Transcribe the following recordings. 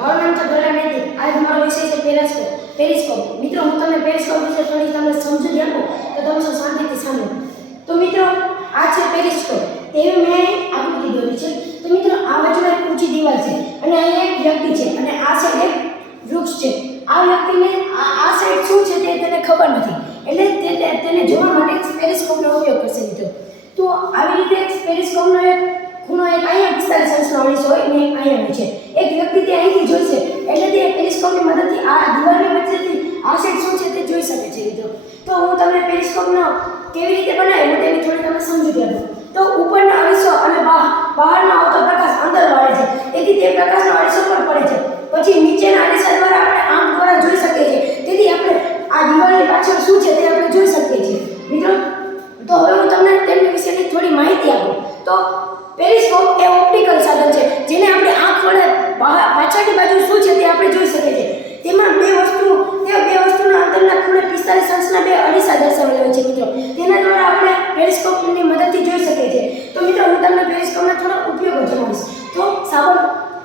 મારું નામ છે ગોરા મહેતી. આજ મારો વિષય છે પેરિસ્કોપ. પેરિસ્કોપ મિત્રો, હું તમને પેરિસ્કોપ વિશે થોડી તમને સમજૂતી આપું તો તમે શાંતિથી સાંભળો. તો મિત્રો, આ છે પેરિસ્કોપ. તેવી મેં આકૃતિ દોરી છે. તો મિત્રો, આ બાજુમાં એક ઊંચી દિવાલ છે અને અહીં એક વ્યક્તિ છે અને આ સાઈડ એક વૃક્ષ છે. આ વ્યક્તિને આ સાઈડ શું છે તે તેને ખબર નથી, એટલે તેને જોવા માટે પેરિસ્કોપનો ઉપયોગ કરશે મિત્રો. તો આવી રીતે પેરિસ્કોપનો એક ખૂણો એક અહીંયા 45°નો હોય અને એક અહીંયા છે. એક વ્યક્તિ તે અહીંથી જોઈશે એટલે તે પેરિસ્કોપની મદદથી આ દિવાલની વચ્ચેથી આ સાઈડ શું છે તે જોઈ શકે છે મિત્રો. તો હું તમને પેરિસ્કોપનો કેવી રીતે બનાવ્યું તેની થોડી તમને સમજૂતી આપું. તો ઉપરના અરીસો અને બહારનો આવતો પ્રકાશ અંદર વાળે છે, તેથી તે પ્રકાશનો અરીસો પર પડે છે. પછી નીચેના અરીસા દ્વારા આપણે આંખ દ્વારા જોઈ શકીએ છીએ, તેથી આપણે આ દિવાલની પાછળ શું છે તે આપણે જોઈ શકીએ છીએ મિત્રો. તો હવે હું તમને તેના વિશેની થોડી માહિતી આપું. તો પેરિસ્કોપ એ ઓપ્ટિકલ સાધન છે જેને આપણે આંખ વડે પાછળની બાજુ શું છે તે આપણે જોઈ શકીએ છીએ. તેમાં બે વસ્તુના અંતરના ખૂણે 45°ના બે અરીસા દર્શાવેલા હોય છે મિત્રો. તેના દ્વારા આપણે પેરિસ્કોપની મદદથી જોઈ શકીએ છીએ. તો મિત્રો, હું તમને પેરિસ્કોપના થોડા ઉપયોગો જણાવીશ. તો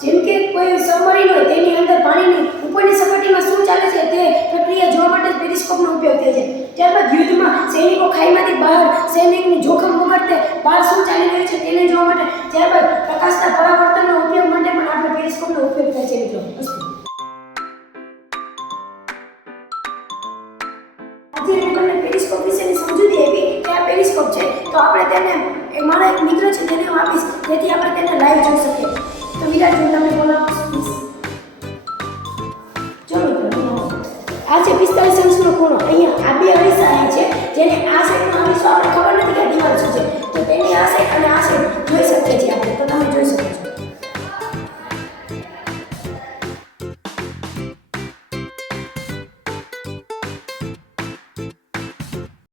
જેમ કે કોઈ સબમરીન હોય તેની અંદર પાણીની ઉપરની સપાટીમાં શું ચાલે છે તે પ્રક્રિયા જોવા માટે પેરિસ્કોપનો ઉપયોગ થાય છે. ત્યારબાદ યુદ્ધમાં સૈનિકો ખાઈમાંથી બહાર સૈનિકની જોખમ વગર બહાર શું ચાલી રહ્યું છે તેને જોવા માટે, ત્યારબાદ પ્રકાશના પરાવર્તનનો ઉપયોગ માટે પણ આપણે પેરિસ્કોપનો ઉપયોગ થાય છે મિત્રો. આજે મેં તમને પેરિસ્કોપ વિશેની સમજૂતી આપી કે આ પેરિસ્કોપ છે. તો આપણે તેને મારા એક મિત્ર છે તેને હું આપીશ, જેથી આપણે તેને લાઈવ જોઈ શકીએ. તો વિરાજ, હું તમને બોલાવું. ચલો મિત્રો, આ છે 45°નો ખૂણો. અહીંયા આ બે અરીસા અહીં છે, જેને આ સાઈડનો અરીસો આપણે ખબર નથી કે દિવાલ શું છે, તો તેની આ સાઈડ અને આ સાઈડ જોઈ શકીએ છીએ.